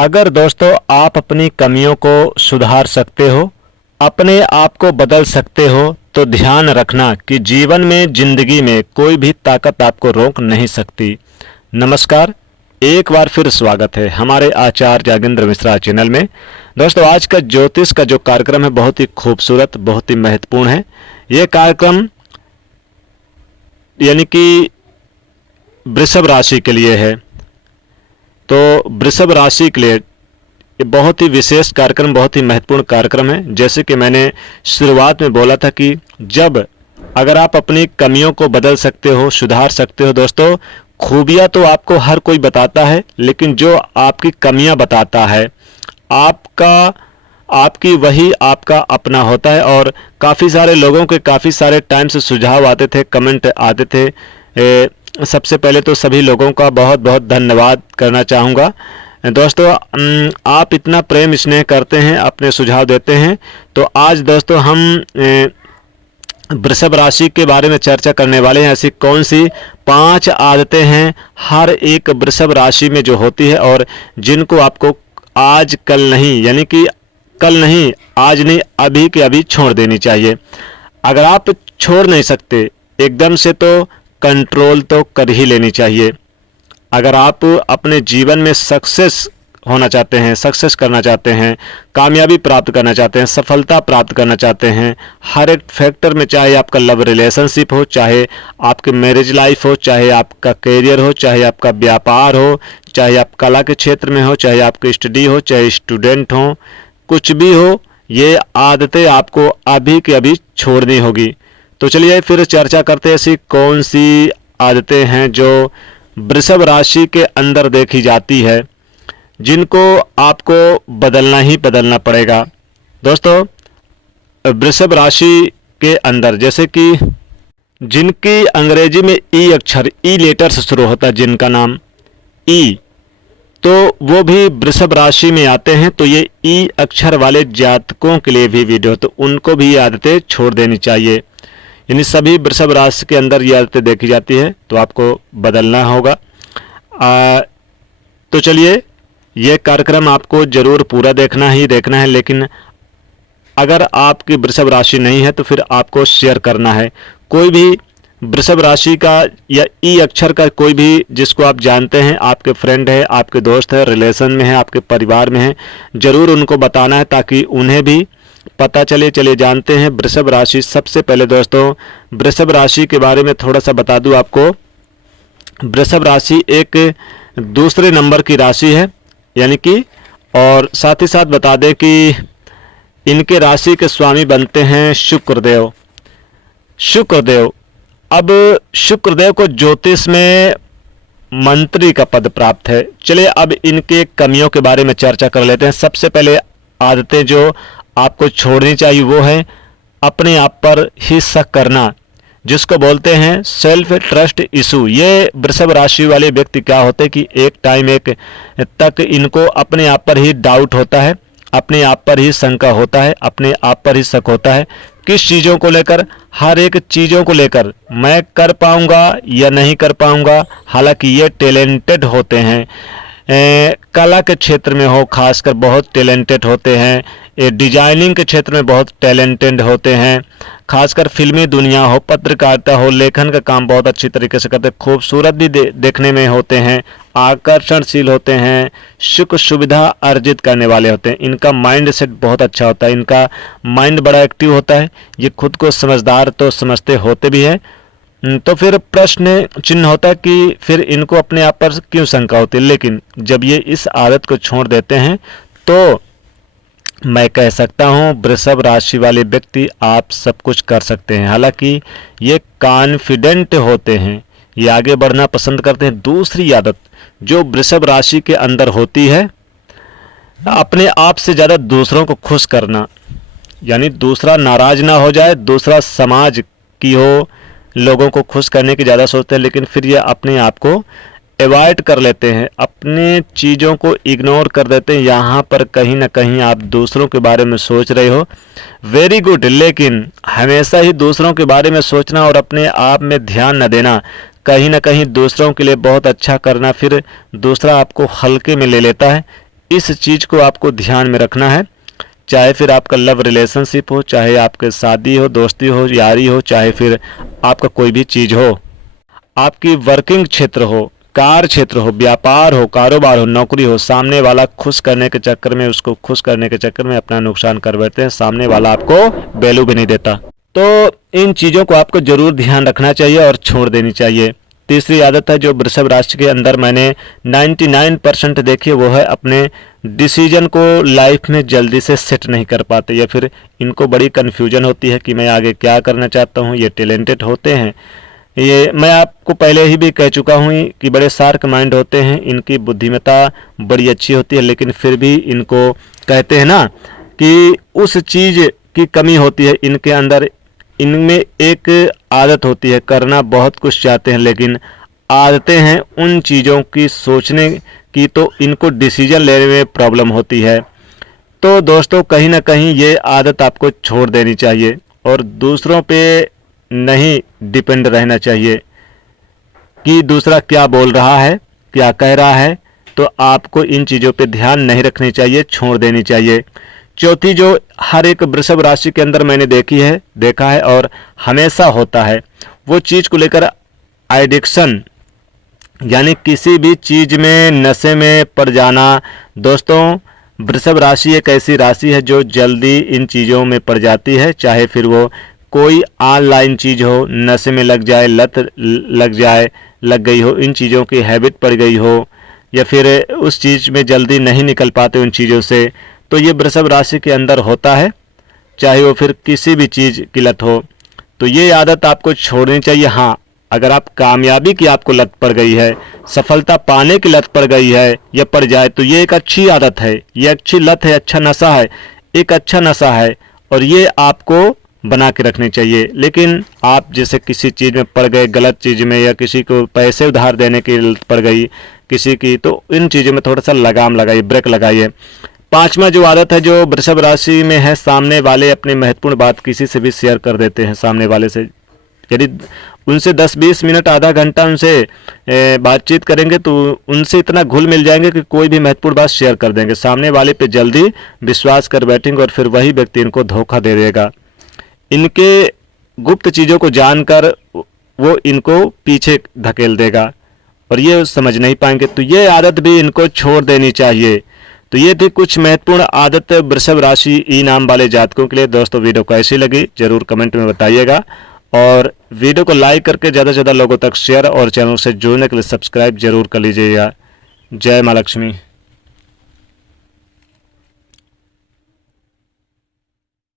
अगर दोस्तों आप अपनी कमियों को सुधार सकते हो, अपने आप को बदल सकते हो, तो ध्यान रखना कि जीवन में, जिंदगी में कोई भी ताकत आपको रोक नहीं सकती। नमस्कार, एक बार फिर स्वागत है हमारे आचार्य जागेंद्र मिश्रा चैनल में। दोस्तों, आज का ज्योतिष का जो कार्यक्रम है बहुत ही खूबसूरत, बहुत ही महत्वपूर्ण है। ये कार्यक्रम यानी कि वृषभ राशि के लिए है। तो वृषभ राशि के लिए ये बहुत ही विशेष कार्यक्रम, बहुत ही महत्वपूर्ण कार्यक्रम है। जैसे कि मैंने शुरुआत में बोला था कि अगर आप अपनी कमियों को बदल सकते हो, सुधार सकते हो। दोस्तों, खूबियां तो आपको हर कोई बताता है, लेकिन जो आपकी कमियां बताता है आपकी वही आपका अपना होता है। और काफ़ी सारे लोगों के काफ़ी सारे टाइम से सुझाव आते थे, कमेंट आते थे। सबसे पहले तो सभी लोगों का बहुत बहुत धन्यवाद करना चाहूँगा। दोस्तों, आप इतना प्रेम स्नेह करते हैं, अपने सुझाव देते हैं। तो आज दोस्तों हम वृषभ राशि के बारे में चर्चा करने वाले हैं। ऐसी कौन सी 5 आदतें हैं हर एक वृषभ राशि में जो होती है, और जिनको आपको आज कल नहीं, यानी कि कल नहीं, आज नहीं, अभी के अभी छोड़ देनी चाहिए। अगर आप छोड़ नहीं सकते एकदम से, तो कंट्रोल तो कर ही लेनी चाहिए। अगर आप अपने जीवन में सक्सेस होना चाहते हैं, सक्सेस करना चाहते हैं, कामयाबी प्राप्त करना चाहते हैं, सफलता प्राप्त करना चाहते हैं हर एक फैक्टर में, चाहे आपका लव रिलेशनशिप हो, चाहे आपके मैरिज लाइफ हो, चाहे आपका करियर हो, चाहे आपका व्यापार हो, चाहे आप कला के क्षेत्र में हो, चाहे आपकी स्टडी हो, चाहे स्टूडेंट हो, कुछ भी हो, ये आदतें आपको अभी के अभी छोड़नी होगी। तो चलिए फिर चर्चा करते हैं ऐसी कौन सी आदतें हैं जो वृषभ राशि के अंदर देखी जाती है, जिनको आपको बदलना ही बदलना पड़ेगा। दोस्तों, वृषभ राशि के अंदर जैसे कि जिनकी अंग्रेजी में ई अक्षर, ई लेटर से शुरू होता है, जिनका नाम ई, तो वो भी वृषभ राशि में आते हैं। तो ये ई अक्षर वाले जातकों के लिए भी वीडियो, तो उनको भी ये आदतें छोड़ देनी चाहिए। यानी सभी वृषभ राशि के अंदर ये आदतें देखी जाती है, तो आपको बदलना होगा। तो चलिए, ये कार्यक्रम आपको जरूर पूरा देखना ही देखना है। लेकिन अगर आपकी वृषभ राशि नहीं है तो फिर आपको शेयर करना है। कोई भी वृषभ राशि का या ई अक्षर का कोई भी जिसको आप जानते हैं, आपके फ्रेंड है, आपके दोस्त है, रिलेशन में है, आपके परिवार में है, जरूर उनको बताना है ताकि उन्हें भी पता चले। चलिए जानते हैं वृषभ राशि। सबसे पहले दोस्तों, वृषभ राशि के बारे में थोड़ा सा बता दूं आपको। वृषभ राशि एक दूसरे नंबर की राशि है, यानी कि, और साथ ही साथ बता दें कि इनके राशि के स्वामी बनते हैं शुक्रदेव। शुक्रदेव, अब शुक्रदेव को ज्योतिष में मंत्री का पद प्राप्त है। चलिए अब इनके कमियों के बारे में चर्चा कर लेते हैं। सबसे पहले आदतें जो आपको छोड़नी चाहिए वो है अपने आप पर ही शक करना, जिसको बोलते हैं सेल्फ ट्रस्ट इशू। ये वृषभ राशि वाले व्यक्ति क्या होते हैं कि एक टाइम एक तक इनको अपने आप पर ही डाउट होता है, अपने आप पर ही शंका होता है, अपने आप पर ही शक होता है। किस चीज़ों को लेकर? हर एक चीज़ों को लेकर, मैं कर पाऊंगा या नहीं कर पाऊंगा। हालांकि ये टैलेंटेड होते हैं, कला के क्षेत्र में हो खासकर बहुत टैलेंटेड होते हैं, डिजाइनिंग के क्षेत्र में बहुत टैलेंटेड होते हैं, खासकर फिल्मी दुनिया हो, पत्रकारिता हो, लेखन का काम बहुत अच्छी तरीके से करते हैं, खूबसूरत भी देखने में होते हैं, आकर्षणशील होते हैं, सुख सुविधा अर्जित करने वाले होते हैं। इनका माइंड सेट बहुत अच्छा होता है, इनका माइंड बड़ा एक्टिव होता है, ये खुद को समझदार तो समझते होते भी हैं। तो फिर प्रश्न चिन्ह होता है कि फिर इनको अपने आप पर क्यों शंका होती है। लेकिन जब ये इस आदत को छोड़ देते हैं तो मैं कह सकता हूँ वृषभ राशि वाले व्यक्ति आप सब कुछ कर सकते हैं। हालांकि ये कॉन्फिडेंट होते हैं, ये आगे बढ़ना पसंद करते हैं। दूसरी आदत जो वृषभ राशि के अंदर होती है, अपने आप से ज़्यादा दूसरों को खुश करना, यानी दूसरा नाराज ना हो जाए, दूसरा समाज की हो, लोगों को खुश करने की ज़्यादा सोचते हैं, लेकिन फिर ये अपने आप को अवॉइड कर लेते हैं, अपने चीज़ों को इग्नोर कर देते हैं। यहाँ पर कहीं ना कहीं आप दूसरों के बारे में सोच रहे हो, वेरी गुड, लेकिन हमेशा ही दूसरों के बारे में सोचना और अपने आप में ध्यान न देना, कहीं ना कहीं दूसरों के लिए बहुत अच्छा करना, फिर दूसरा आपको हल्के में ले लेता है। इस चीज़ को आपको ध्यान में रखना है। चाहे फिर आपका लव रिलेशनशिप हो, चाहे आपके शादी हो, दोस्ती हो, यारी हो, चाहे फिर आपका कोई भी चीज़ हो, आपकी वर्किंग क्षेत्र हो, कार्य क्षेत्र हो, व्यापार हो, कारोबार हो, नौकरी हो, सामने वाला खुश करने के चक्कर में, उसको खुश करने के चक्कर में अपना नुकसान कर बैठते हैं। सामने वाला आपको वैल्यू भी नहीं देता। तो इन चीज़ों को आपको जरूर ध्यान रखना चाहिए और छोड़ देनी चाहिए। तीसरी आदत है जो वृषभ राशि के अंदर मैंने 99% देखी, वो है अपने डिसीजन को लाइफ में जल्दी से सेट नहीं कर पाते, या फिर इनको बड़ी कन्फ्यूजन होती है कि मैं आगे क्या करना चाहता हूँ। ये टैलेंटेड होते हैं, ये मैं आपको पहले ही भी कह चुका हूँ कि बड़े शार्क माइंड होते हैं, इनकी बुद्धिमत्ता बड़ी अच्छी होती है, लेकिन फिर भी इनको कहते हैं ना कि उस चीज़ की कमी होती है इनके अंदर। इनमें एक आदत होती है, करना बहुत कुछ चाहते हैं लेकिन आदतें हैं उन चीज़ों की सोचने की, तो इनको डिसीजन लेने में प्रॉब्लम होती है। तो दोस्तों कहीं ना कहीं ये आदत आपको छोड़ देनी चाहिए और दूसरों पे नहीं डिपेंड रहना चाहिए कि दूसरा क्या बोल रहा है, क्या कह रहा है। तो आपको इन चीज़ों पे ध्यान नहीं रखनी चाहिए, छोड़ देनी चाहिए। चौथी जो हर एक वृषभ राशि के अंदर मैंने देखा है और हमेशा होता है, वो चीज़ को लेकर एडिक्शन, यानी किसी भी चीज़ में नशे में पड़ जाना। दोस्तों वृषभ राशि एक ऐसी राशि है जो जल्दी इन चीज़ों में पड़ जाती है, चाहे फिर वो कोई ऑनलाइन चीज़ हो, नशे में लग जाए, लत लग गई हो, इन चीज़ों की हैबिट पड़ गई हो, या फिर उस चीज़ में जल्दी नहीं निकल पाते उन चीज़ों से, तो ये वृषभ राशि के अंदर होता है, चाहे वो फिर किसी भी चीज़ की लत हो। तो ये आदत आपको छोड़नी चाहिए। हाँ, अगर आप कामयाबी की आपको लत पड़ गई है, सफलता पाने की लत पड़ गई है या पड़ जाए, तो ये एक अच्छी आदत है, ये अच्छी लत है, अच्छा नशा है, एक अच्छा नशा है और ये आपको बना के रखनी चाहिए। लेकिन आप जैसे किसी चीज़ में पड़ गए, गलत चीज़ में, या किसी को पैसे उधार देने की लत पड़ गई किसी की, तो इन चीज़ों में थोड़ा सा लगाम लगाइए, ब्रेक लगाइए। पांचवा जो आदत है जो वृषभ राशि में है, सामने वाले अपनी महत्वपूर्ण बात किसी से भी शेयर कर देते हैं। सामने वाले से यदि उनसे 10-20 मिनट, आधा घंटा उनसे बातचीत करेंगे तो उनसे इतना घुल मिल जाएंगे कि कोई भी महत्वपूर्ण बात शेयर कर देंगे, सामने वाले पे जल्दी विश्वास कर बैठेंगे और फिर वही व्यक्ति इनको धोखा दे देगा। इनके गुप्त चीज़ों को जानकर वो इनको पीछे धकेल देगा और ये समझ नहीं पाएंगे। तो ये आदत भी इनको छोड़ देनी चाहिए। तो ये थी कुछ महत्वपूर्ण आदत वृषभ राशि ई नाम वाले जातकों के लिए। दोस्तों वीडियो कैसी लगी जरूर कमेंट में बताइएगा और वीडियो को लाइक करके ज़्यादा से ज़्यादा लोगों तक शेयर और चैनल से जुड़ने के लिए सब्सक्राइब जरूर कर लीजिएगा। जय माँ लक्ष्मी।